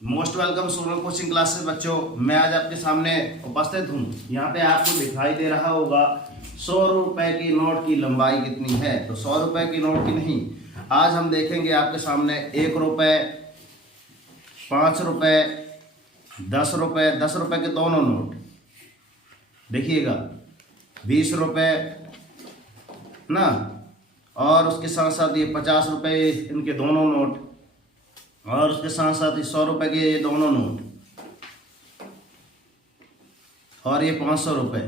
Most welcome Sonal coaching classes बच्चों। मैं आज आपके सामने उपस्थित हूँ। यहाँ पे आपको दिखाई दे रहा होगा 100 रुपए की नोट की लंबाई कितनी है। तो 100 रुपए की नोट की नहीं, आज हम देखेंगे आपके सामने 1 रुपए, 5 रुपए, 10 रुपए, 10 रुपए के दोनों नोट देखिएगा, 20 रुपए ना, और उसके साथ साथ ये 50 रुपए इनके दोनों नोट, और उसके साथ साथ ही 100 रुपए के ये दोनों नोट, और ये 500 रुपए।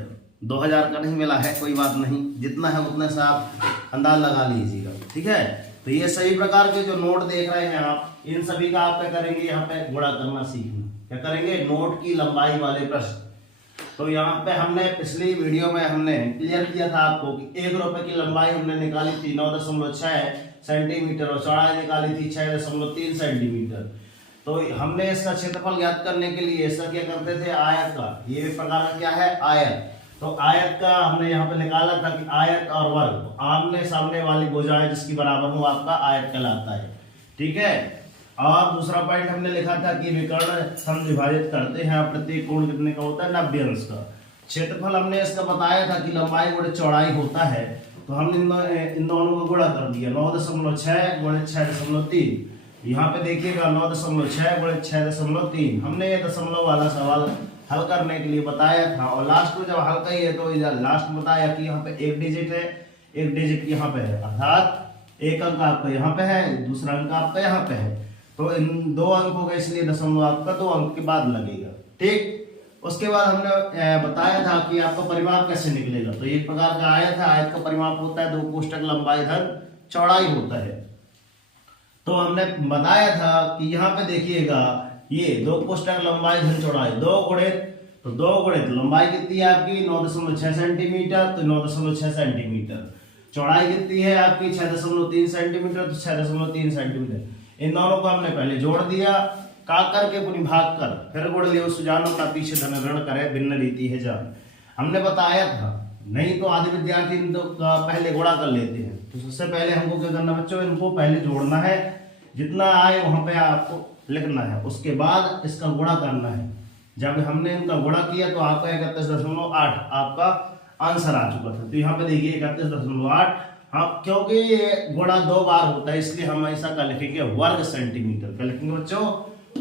2000 का नहीं मिला है, कोई बात नहीं, जितना है उतने से आप अंदाज लगा लीजिएगा, ठीक है। तो ये सभी प्रकार के जो नोट देख रहे हैं आप, इन सभी का आप क्या करेंगे, यहाँ पे गुणा करना सीखना। क्या करेंगे, नोट की लंबाई वाले प्रश्न। तो यहाँ पे हमने पिछली वीडियो में हमने क्लियर किया था आपको कि 1 रुपए की लंबाई हमने निकाली थी 9.6 सेंटीमीटर और चौड़ाई निकाली थी 6.3 सेंटीमीटर। तो हमने इसका क्षेत्रफल ज्ञात करने के लिए इसका क्या करते थे, आयत का, ये प्रकार का क्या है, आयत। तो आयत का हमने यहाँ पे निकाला था कि आयत और वर्ग आमने सामने वाली भुजाएं जिसकी बराबर हो आपका आयत कहलाता है, ठीक है। और दूसरा पॉइंट हमने लिखा था कि विकर्ण हम विभाजित करते हैं, प्रत्येक कोण कितने का होता है, 90 अंश का। क्षेत्रफल हमने इसका बताया था कि लंबाई गुणे चौड़ाई होता है, तो हमने इन दोनों को गुणा कर दिया। 9.6 गुणे 6.3, यहाँ पे देखिएगा 9.6 गुणे 6.3। हमने ये दशमलव वाला सवाल हल करने के लिए बताया था, और लास्ट में जब हल किए तो लास्ट में बताया कि यहाँ पे एक डिजिट है, एक डिजिट यहाँ पे है, अर्थात एक अंक आपका यहाँ पे है, दूसरा अंक आपका यहाँ पे है। तो इन दो अंकों का इसलिए दशमलव आपका 2 अंक के बाद लगेगा, ठीक। उसके बाद हमने बताया था कि आपका परिमाप कैसे निकलेगा। तो एक प्रकार का आयत है, आयत का परिमाप होता है 2 कोष्टक लंबाई धन चौड़ाई होता है। तो हमने बताया था कि यहाँ पे देखिएगा, ये 2 कोष्टक लंबाई धन चौड़ाई 2 गुणित, तो 2 गुणित लंबाई कितनी है आपकी 9.6 सेंटीमीटर, तो 9.6 सेंटीमीटर। चौड़ाई कितनी है आपकी 6.3 सेंटीमीटर, तो 6.3 सेंटीमीटर। इन दोनों को हमने पहले जोड़ दिया, का करके पुनि भाग कर, फिर गुण लियो सुजानो का पीछे धन ऋण करे, भिन्न रीति है जान। हमने बताया था, नहीं तो आधे विद्यार्थी तो पहले गुणा कर लेते हैं। तो सबसे पहले हमको क्या करना बच्चों, इनको पहले जोड़ना है, जितना आए वहां पे आपको लिखना है, उसके बाद इसका गुणा करना है। जब हमने इनका गुणा किया तो आपका 31.8 आपका आंसर आ चुका था। तो यहाँ पे देखिए 31.8, हाँ, क्योंकि गुणा 2 बार होता है इसलिए हम ऐसा का लिखेंगे वर्ग सेंटीमीटर। क्या लिखेंगे बच्चों,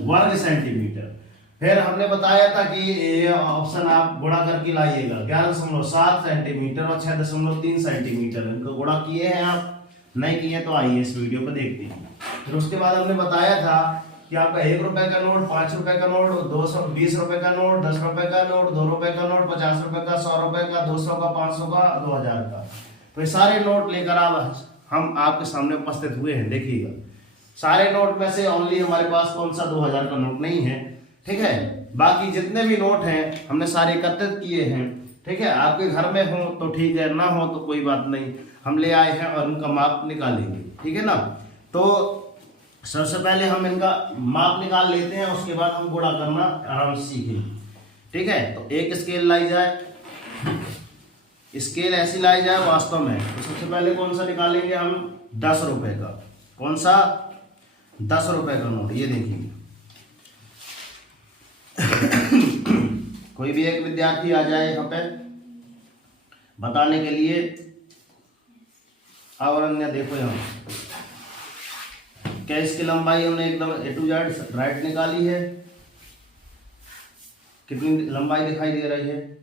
वर्ग सेंटीमीटर। फिर हमने बताया था कि ये ऑप्शन आप गुणा करके लाइएगा, 11.7 सेंटीमीटर और 6.3 सेंटीमीटर। इनको गुणा किए हैं आप, नहीं किए तो आइए इस वीडियो को देखते हैं। फिर उसके बाद हमने बताया था कि आपका 1 रुपए का नोट, 5 रुपए का नोट, 220 रुपए का नोट, 10 रुपए का नोट, 2 रुपए का नोट, 50 रुपए का, 100 रुपए का, 200 का, 500 का, 2000 का। तो ये सारे नोट लेकर हम आपके सामने उपस्थित हुए हैं। देखिएगा, सारे नोट में से ओनली हमारे पास कौन सा 2000 का नोट नहीं है, ठीक है। बाकी जितने भी नोट हैं हमने सारे एकत्रित किए हैं, ठीक है। आपके घर में हो तो ठीक है, ना हो तो कोई बात नहीं, हम ले आए हैं और उनका माप निकालेंगे, ठीक है ना। तो सबसे पहले हम इनका माप निकाल लेते हैं, उसके बाद हम गुणा करना आराम से सीखेंगे, ठीक है। तो एक स्केल लाई जाए, स्केल ऐसी लाई जाए वास्तव में। तो सबसे पहले कौन सा निकालेंगे हम, 10 रुपए का। कौन सा, 10 रुपए का नोट। ये देखिए कोई भी एक विद्यार्थी आ जाए यहाँ पे बताने के लिए। और अन्य देखो यहाँ क्या इसकी लंबाई हमने एकदम A to Z राइट निकाली है। कितनी लंबाई दिखाई दे रही है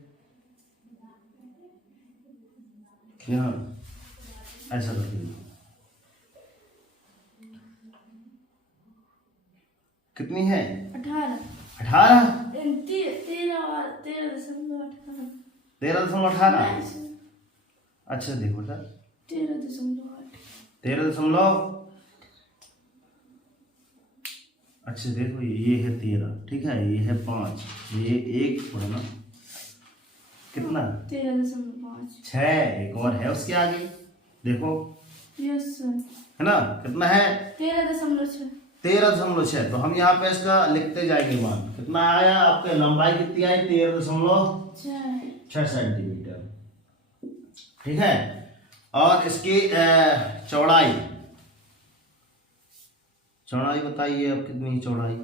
यहाँ, ऐसा करिए, कितनी है, 18 13.18। अच्छा देखो सर, 13.8। अच्छा देखो, ये है 13, ठीक है, ये है 5, ये 1 पढ़ना कितना, 13.5। 6, एक और है उसके आगे देखो, यस सर, है ना, कितना है 13.6। 13.6। तो हम यहाँ पे इसका लिखते जाएंगे मान, कितना आया आपके, लंबाई कितनी आई 13.6 सेंटीमीटर, ठीक है। और इसकी चौड़ाई बताइए अब कितनी चौड़ाई,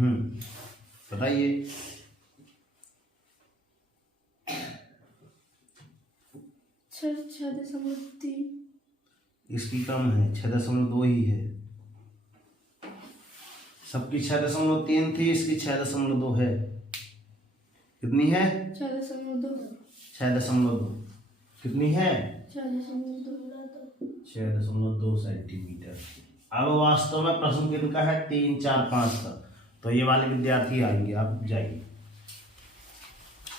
बताइए। 6.3। इसकी कम है, 6.2 ही है। सबकी 6.3 थी, इसकी 6.2 है। कितनी है? 6.2। 6.2 कितनी है? 6.2। 6.2 सेंटीमीटर। अब वास्तव में प्रश्न किनका है? 3, 4, 5 का। तो ये वाले विद्यार्थी आएंगे, आप जाइए।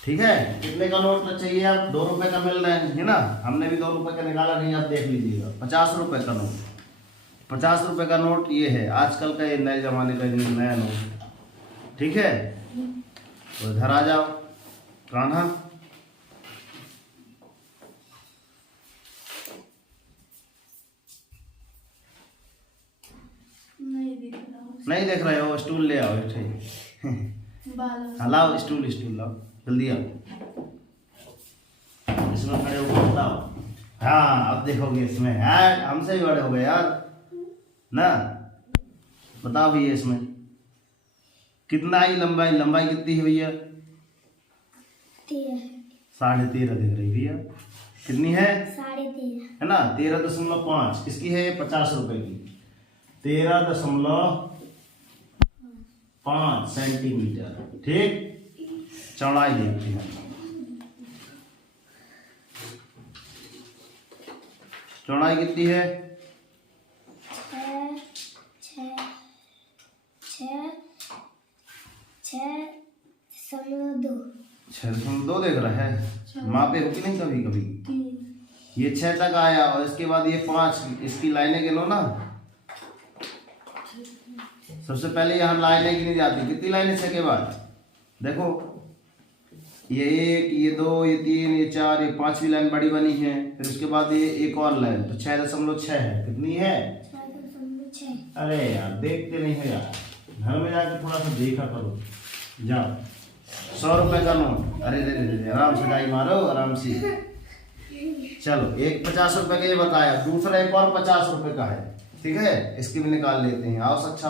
ठीक है, कितने का नोट चाहिए? आप 2 रुपए का मिल रहा है ना, हमने भी 2 रुपए का निकाला नहीं, आप देख लीजिएगा। 50 रुपए का नोट, 50 रुपए का नोट ये है, आजकल का ये नए जमाने का नया नोट। ठीक है, तो इधर आ जाओ कान्हा। नहीं देख रहे हो? स्टूल ले आओ। हाँ लाओ, स्टूल लाओ, जल्दी आओ। इसमें खड़े होकर बताओ। हाँ अब देखोगे इसमें, यार हमसे भी बड़े हो गए यार ना। बताओ भैया इसमें कितना ही लंबाई, लंबाई कितनी है भैया? 13.5 दिख रही भैया। कितनी है? 13.5 है ना। 13.5 किसकी है? 50 रुपए की। 13.5 सेंटीमीटर। ठीक, चौड़ाई देखते हैं। चौड़ाई कितनी है? 6.2 देख रहा है। मापे हो कि नहीं कभी कभी? ये 6 तक आया और इसके बाद ये 5, इसकी लाइनें गिनो ना। सबसे पहले यहाँ लाइनें गिनी जाती। कितनी लाइनें 6 के बाद? देखो, ये 1, ये 2, ये 3, ये 4, ये 5वीं लाइन बड़ी बनी है। फिर उसके बाद ये एक और लाइन, तो 6.6 है। कितनी है? 6.6। अरे यार देखते नहीं हो यार, घर में जाके थोड़ा सा देखा करो। जाओ, 100 रुपए का नोट। अरे रे आराम से जाई मारो, आराम से। चलो, एक 50 रुपए का ये बताया, दूसरा एक और 50 रुपए का है। ठीक है, इसकी भी निकाल लेते हैं। आओ सच्चा,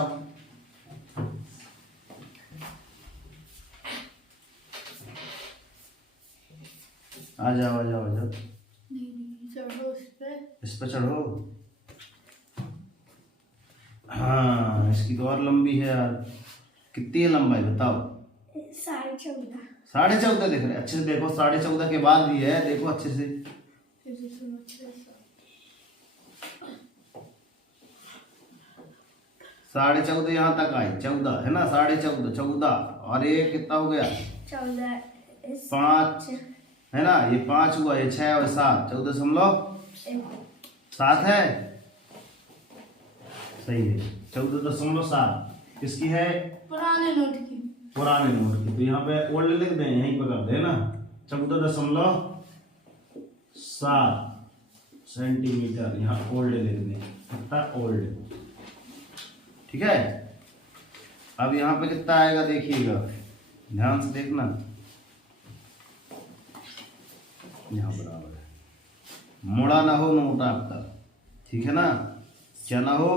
आ जाओ आ जाओ आ जाओ। इस पे चढ़ो। हाँ, इसकी तो और लंबी है यार। कितनी है लंबाई बताओ? 14.5। 14.5 दिख रहे? अच्छे से देखो, 14.5 के बाद भी है, देखो अच्छे से। 14.5 यहाँ तक आई, 14 है ना। 14.5, 14 और ये कितना हो गया? 5 है ना। ये 5 हुआ, ये 6 और 7, 14.7 है। सही है, 14.7 किसकी है? पुराने नोट की। पुराने नोट की। तो यहाँ पे ओल्ड लिख दें, यहीं पर कर दे ना। 14.7 सेंटीमीटर, यहाँ ओल्ड लिख दें, कितना ओल्ड। ठीक है, अब यहाँ पे कितना आएगा देखिएगा, ध्यान से देखना। यहाँ बराबर है, मुड़ा ना हो नोट आपका। ठीक है ना, क्या ना हो,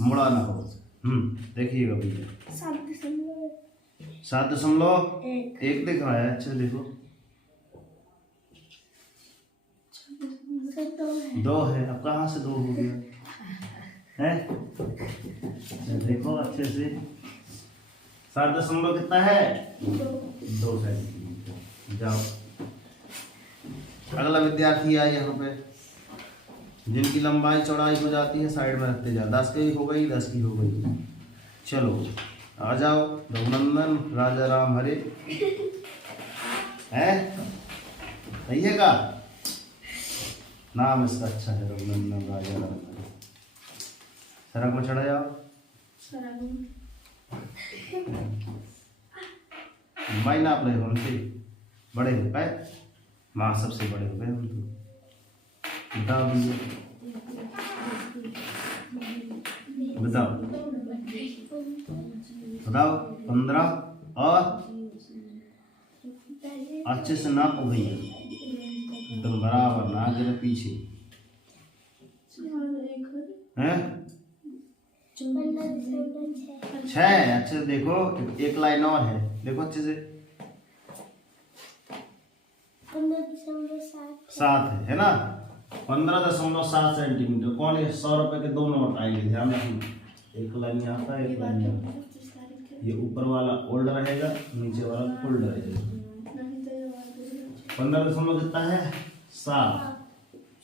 मुड़ा ना हो। देखिएगा भैया, 7.1 दिख रहा है। अच्छा देखो, 2 है। अब कहाँ से 2 हो गया है? देखो अच्छे से, 7 कितना है? 2 सेंटीमीटर। जाओ, अगला विद्यार्थी आए यहाँ पे, जिनकी लंबाई चौड़ाई हो जाती है साइड में रखते जाओ। 10 की हो गई, 10 की हो गई। चलो आ जाओ, रघुनंदन राजा राम हरे है, सही है का नाम इसका? अच्छा है, रघुनंदन राजा राम हरे। सड़क में चढ़ा जाओ। भाई नाप रहे हो हमसे, बड़े हो पाए, माँ सबसे बड़े हो गए हम तो। बताओ भैया, बताओ बताओ। 15 और अच्छे से नापो भैया, एकदम बराबर ना, आगे ना पीछे है। छः। अच्छे से देखो, एक लाइन और है, देखो अच्छे से। 7 है ना। 15.7 सेंटीमीटर। कौन है? 100 रुपए के 2 नोट आएंगे, ध्यान रखना। एक लाइन यहाँ था, एक लाइन यहाँ। ये ऊपर वाला ओल्ड रहेगा, नीचे वाला ओल्ड रहेगा। 15 कितना है? 7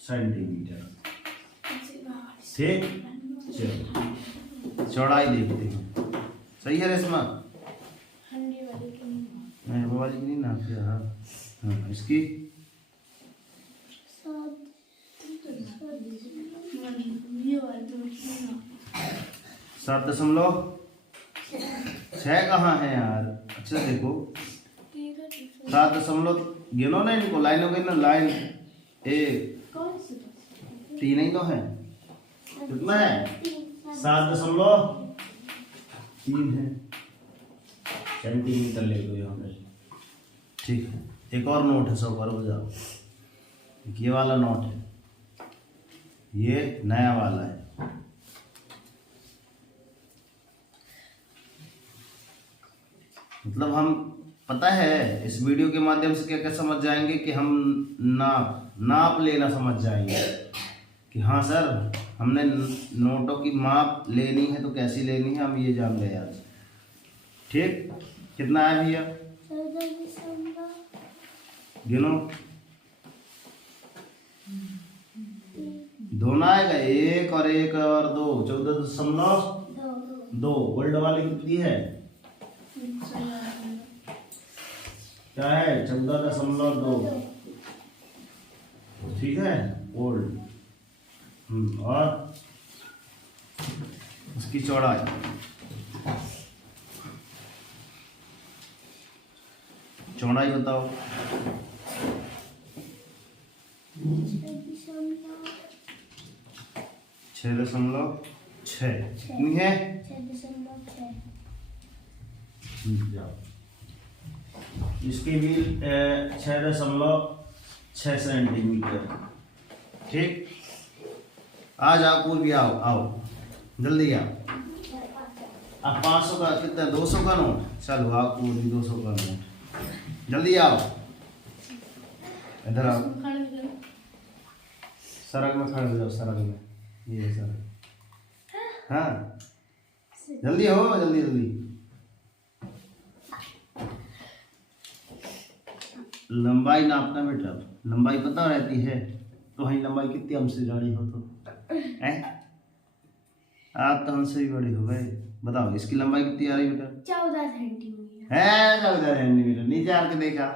सेंटीमीटर। ठीक, चलो चौड़ाई देखते हैं। सही है रेशमा? नहीं, वो वाली नहीं नाप दिया। हाँ, इसकी 7.6 कहाँ है यार? अच्छा देखो, 7 गिनो ना इनको, लाइनों के ना, लाइन 1 3 ही तो है। कितना है? 7.3 है सेंटीमीटर। ले लो यहाँ पे। ठीक है, एक और नोट है, 100 पर हो जाओ। ये वाला नोट है, ये नया वाला है। मतलब हम, पता है, इस वीडियो के माध्यम से क्या क्या समझ जाएंगे कि हम नाप लेना समझ जाएंगे कि हाँ सर, हमने नोटों की माप लेनी है तो कैसी लेनी है, हम ये जान गए आज। ठीक, कितना है भैया? गिनो। 2 ना आएगा, 1 और 1 और 2, 14.2। ओल्ड वाली कितनी है? क्या है? 14.2। ठीक है, ओल्ड। और उसकी चौड़ाई बताओ। 6.6 कितनी है? 6.6। जाओ, इसकी भी 6.6 सेंटीमीटर। ठीक, आ जाओ, कोई भी आओ, जल्दी आओ। अब 500 का कितना? 200 का नोट। चलो आओ, पूरी 200 का नोट, जल्दी आओ, इधर आओ। सड़क में खड़े हो जाओ, सड़क में, ये सड़क। हाँ, जल्दी हो, जल्दी। लंबाई नापना बेटा, लंबाई पता रहती है तो वही लंबाई कितनी हमसे बड़ी हो तो आप तो हमसे भी बड़े हो गए। बताओ इसकी लंबाई कितनी आ रही बेटा? 14 सेंटीमीटर है। 14 सेंटीमीटर। नीचे आके देखा,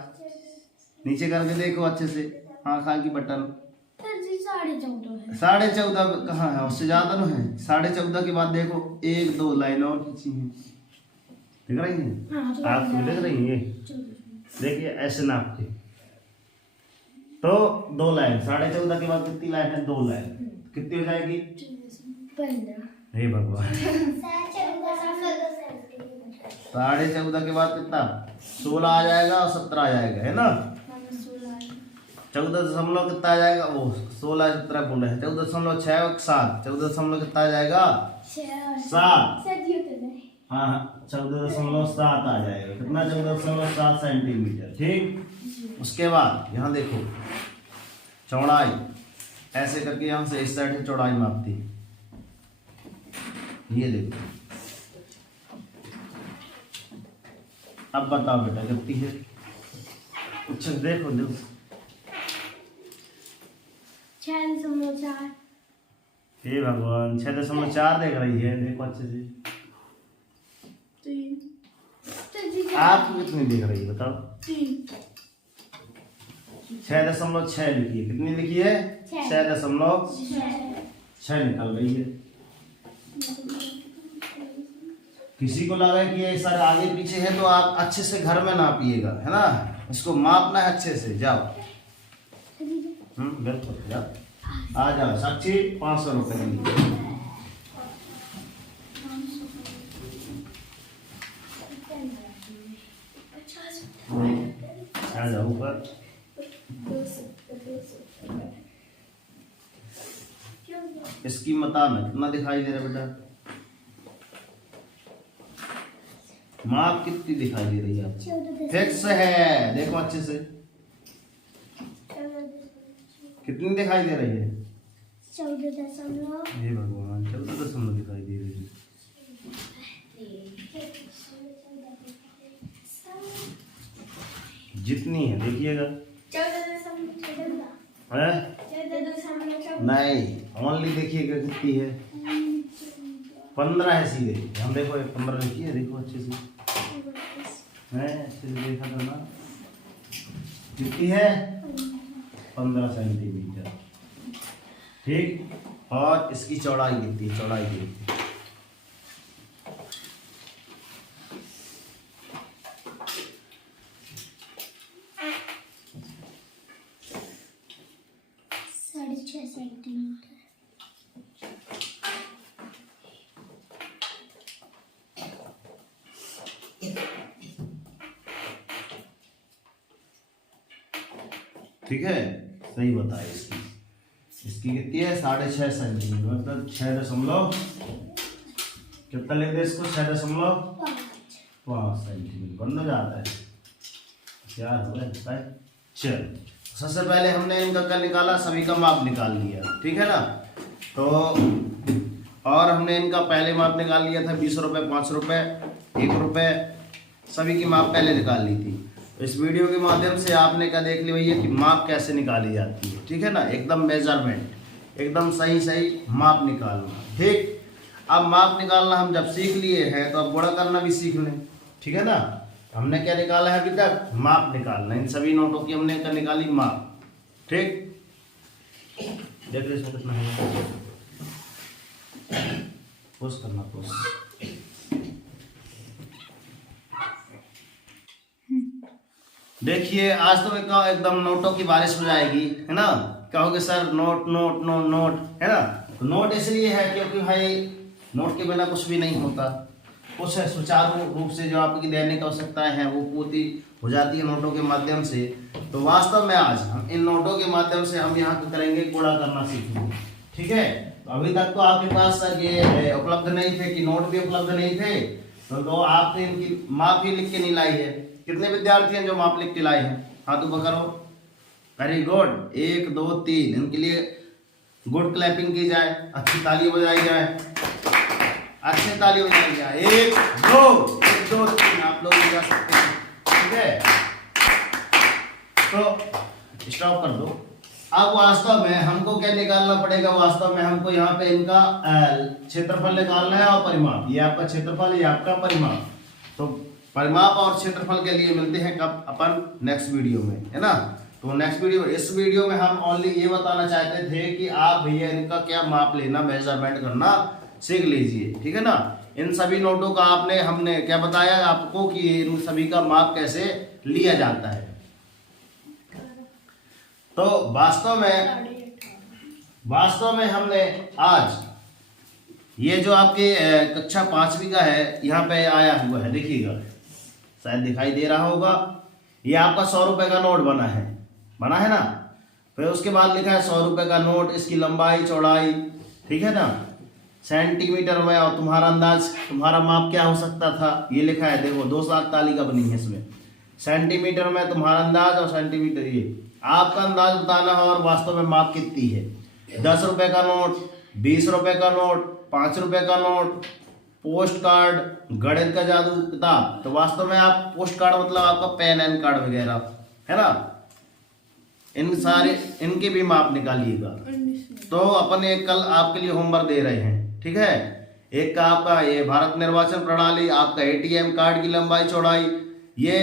नीचे करके देखो अच्छे से। हाँ की बटन 14.5 है। 14.5 कहाँ है? उससे ज्यादा ना है। 14.5 के बाद देखो, 1 2 लाइन और खींची है, दिख रही है? आप देख रही है? देखिए ऐसे नाप के तो 2 लाइन। 14.5 के बाद कितनी लाइन है? 2 लाइन। कितनी हो जाएगी? 15। हे भगवान। 14.5 के बाद कितना? 16 आ जाएगा और 17 आ जाएगा, है ना? 14 कितना आ जाएगा? वो 16 17 बोल रहे हैं। 14.6 7। 14 कितना आ जाएगा? 7। हाँ, 14.7 आ जाएगा। कितना? 14.7 सेंटीमीटर। ठीक, उसके बाद यहाँ देखो चौड़ाई, ऐसे करके यहाँ से इस साइड से चौड़ाई मापती। ये देखो, अब बताओ बेटा कितनी है? अच्छा देखो 6.4। हे भगवान, 6.4 देख रही है। देखो अच्छे से, आप कितनी देख रही है बताओ? 6.6 लिखी है। कितनी लिखी है? 6.6 निकल गई है। किसी को लगा कि ये सर आगे पीछे है तो आप अच्छे से घर में नापिएगा, है ना? इसको मापना है अच्छे से। जाओ, बिल्कुल जाओ, आ जाओ। साक्षी 500 रुपए की। आ जाओ ऊपर। इसकी बताना कितना दिखाई दे रहा है बेटा? माप कितनी दिखाई दे रही है आपको? 14 फिक्स है, देखो अच्छे से कितनी दिखाई दे रही है? 14.14 हे भगवान, 14 दिखाई दे रही है। जितनी है देखिएगा। 14.14 है? 14.14 नहीं, ओनली देखिएगा कितनी है। 15 है सीधे। हम देखो 15 लिखी है, देखो अच्छे से है, अच्छे से देखा था ना। कितनी है? 15 सेंटीमीटर। ठीक, और इसकी चौड़ाई कितनी? चौड़ाई कितनी? साढ़े 6 सेंटीमीटर। ठीक है, सही बताए। इसकी कितनी है? 6.5 सेंटीमीटर, मतलब 6 कितना लिख दे इसको? 6.5 सेंटीमीटर बन जाता है। क्या हुआ है? चल, सबसे पहले हमने इनका क्या निकाला? सभी का माप निकाल लिया, ठीक है ना। तो और हमने इनका पहले माप निकाल लिया था 20 रुपये, 5 रुपये, 1 रुपये, सभी की माप पहले निकाल ली थी। इस वीडियो के माध्यम से आपने क्या देख लिया भैया कि माप कैसे निकाली जाती है, ठीक है ना। एकदम मेजरमेंट, एकदम सही सही माप निकालना। ठीक, अब माप निकालना हम जब सीख लिए हैं तो अब गुणा करना भी सीख लें, ठीक है ना। हमने क्या निकाला है अभी तक? माप निकालना। इन सभी नोटों की हमने क्या निकाली? माप। ठीक, देख लो इसमें कितना है। पुश करना, पुश। देखिए, आज तो एकदम नोटों की बारिश हो जाएगी, है ना। कहोगे sir note note note note, है ना। तो नोट इसलिए है क्योंकि भाई नोट के बिना कुछ भी नहीं होता। कुछ है सुचारू रूप से जो आपकी दैनिक आवश्यकताएं हैं वो पूर्ति हो जाती है नोटों के माध्यम से। तो वास्तव में आज हम इन नोटों के माध्यम से हम यहाँ करेंगे गुणा करना सीखेंगे, ठीक है। तो अभी तक तो आपके पास सर ये उपलब्ध नहीं थे कि नोट भी उपलब्ध नहीं थे, तो आपने इनकी माप ही लिख के नहीं लाई है। कितने विद्यार्थी हैं जो माप लिख के लाए हैं? हाथ ऊपर करो। Very good, 1 2 3। इनके लिए गुड क्लैपिंग की जाए, अच्छी ताली बजाई जाए, अच्छी ताली बजाई जाए। 1 2 1 2 3 आप लोग बजा सकते हैं, ठीक है। तो स्टॉप कर दो। अब वास्तव में हमको क्या निकालना पड़ेगा? वास्तव में हमको यहाँ पे इनका क्षेत्रफल निकालना है और परिमाप। ये आपका क्षेत्रफल, ये आपका परिमाप। तो परिमाप और क्षेत्रफल के लिए मिलते हैं कब? अपन नेक्स्ट वीडियो में, है ना। तो नेक्स्ट वीडियो, इस वीडियो में हम ओनली ये बताना चाहते थे कि आप भैया इनका क्या माप लेना, मेजरमेंट करना सीख लीजिए, ठीक है ना। इन सभी नोटों का हमने क्या बताया आपको कि इन सभी का माप कैसे लिया जाता है। तो वास्तव में हमने आज ये जो आपके कक्षा 5वीं का है यहाँ पे आया हुआ है, देखिएगा, शायद दिखाई दे रहा होगा। ये आपका 100 रुपए का नोट बना है ना। फिर उसके बाद लिखा है 100 रुपए का नोट, इसकी लंबाई चौड़ाई, ठीक है ना, सेंटीमीटर में। और तुम्हारा अंदाज, तुम्हारा माप क्या हो सकता था? ये लिखा है, देखो 2 7 तालिका बनी है इसमें। सेंटीमीटर में तुम्हारा अंदाज और सेंटीमीटर ये आपका अंदाज बताना है। और वास्तव में माप कितनी है? 10 रुपए का नोट, 20 रुपए का नोट, 5 रुपए का नोट, पोस्ट कार्ड, गणित का जादू किताब। तो वास्तव में आप पोस्ट कार्ड मतलब आपका पेन एंड कार्ड वगैरह, है ना, इन सारे इनके भी माप निकालिएगा। तो अपन एक कल आपके लिए होमवर्क दे रहे हैं, ठीक है। एक का आपका ये भारत निर्वाचन प्रणाली, आपका एटीएम कार्ड की लंबाई चौड़ाई, ये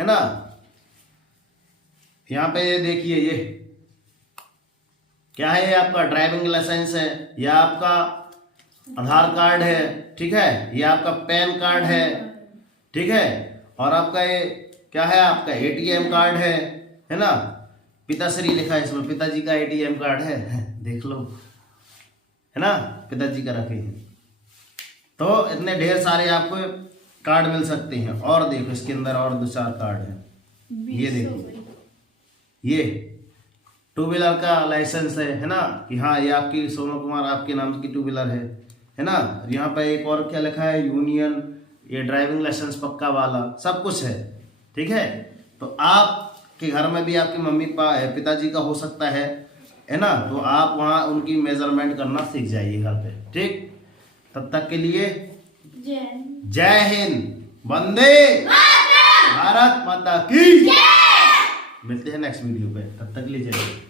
है ना। यहाँ पे ये देखिए, ये क्या है? ये आपका ड्राइविंग लाइसेंस है, या आपका आधार कार्ड है, ठीक है, ये आपका पैन कार्ड है, ठीक है। और आपका ये क्या है? आपका एटीएम कार्ड है ना। पिताश्री लिखा है इसमें, पिताजी का एटीएम कार्ड है, देख लो, है ना, पिताजी का रखे हैं। तो इतने ढेर सारे आपको कार्ड मिल सकते हैं। और देखो इसके अंदर और 2-4 कार्ड हैं। ये देखिए, ये 2 व्हीलर का लाइसेंस है ना, कि हाँ ये आपकी सोनू कुमार आपके नाम की 2 व्हीलर है ना। यहाँ पे एक और क्या लिखा है? यूनियन ये ड्राइविंग लाइसेंस पक्का वाला सब कुछ है। ठीक है, तो आपके घर में भी आपके मम्मी पिताजी का हो सकता है ना, तो आप वहाँ उनकी मेजरमेंट करना सीख जाइए घर पे। ठीक, तब तक के लिए जय हिंद, वंदे भारत माता की। मिलते हैं नेक्स्ट वीडियो पे, तब तक के लिए जय हिंद।